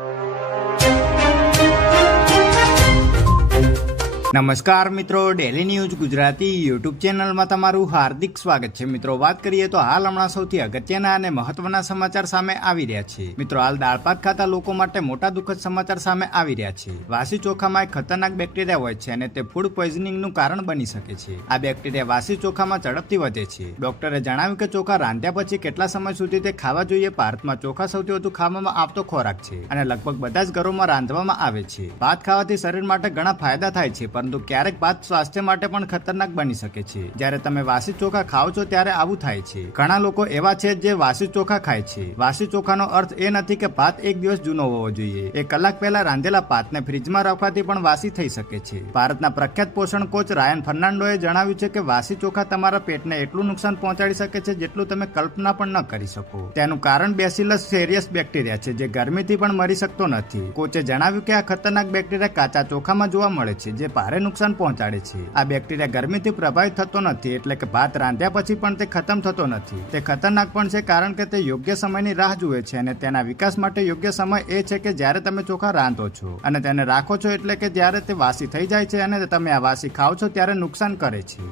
you. નમસ્કાર મિત્રો daily news Gujarati YouTube ચેનલમાં તમારું હાર્દિક સ્વાગત છે. મિત્રો, વાત કરીએ તો હાલ હમણાં સૌથી અગત્યના અને મહત્વના સમાચાર સામે આવી રહ્યા છે. મિત્રો, હાલ દાળપાત ખાતા લોકો માટે મોટા દુઃખદ સમાચાર સામે આવી રહ્યા છે. વાસી ચોખામાં એક ખતરનાક બેક્ટેરિયા હોય છે અને તે ફૂડ પોઈઝનિંગનું કારણ બની શકે છે. આ બેક્ટેરિયા વાસી ચોખામાં ઝડપથી વધે છે. ડોક્ટરે જણાવ્યું કે ચોખા રાંધ્યા પછી કેટલા સમય સુધી તે ખાવા જોઈએ? ભારતમાં ચોખા સૌથી વધુ ખાવામાં આવતો ખોરાક છે અને લગભગ બધા જ ઘરોમાં રાંધવામાં આવે છે. ભાત ખાવાથી શરીર માટે ઘણા ફાયદા થાય છે પરંતુ ક્યારેક ભાત સ્વાસ્થ્ય માટે પણ ખતરનાક બની શકે છે. જ્યારે તમે વાસી ચોખા ખાઓ છો ત્યારે આવું થાય છે. ઘણા લોકો એવા છે જે વાસી ચોખા ખાય છે. વાસી ચોખાનો અર્થ એ નથી કે ભાત એક દિવસ જૂનો હોવો જોઈએ. એક કલાક પહેલા રાંધેલા ભાતને ફ્રીજમાં રાખવાથી પણ વાસી થઈ શકે છે. ભારતના પ્રખ્યાત પોષણ કોચ રાયન ફર્નાન્ડોએ જણાવ્યું છે કે વાસી ચોખા તમારા પેટને એટલું નુકસાન પહોંચાડી શકે છે જેટલું તમે કલ્પના પણ ન કરી શકો. તેનું કારણ બેસિલસ સેરિયસ બેક્ટેરિયા છે જે ગરમીથી પણ મરી શકતો નથી. કોચે જણાવ્યું કે આ ખતરનાક બેક્ટેરિયા કાચા ચોખામાં જોવા મળે છે જે ભારે નુકસાન પહોંચાડે છે. આ બેક્ટેરિયા ગરમીથી પ્રભાવિત થતો નથી, એટલે કે ભાત રાંધ્યા પછી પણ તે ખતમ થતો નથી. તે ખતરનાક પણ છે કારણ કે તે યોગ્ય સમયની રાહ જુએ છે અને તેના વિકાસ માટે યોગ્ય સમય એ છે કે જ્યારે તમે ચોખા રાંધો છો. અને તેને રાખો છો એટલે કે જ્યારે તે વાસી થઈ જાય છે અને તમે આ વાસી ખાઓ છો ત્યારે નુકસાન કરે છે.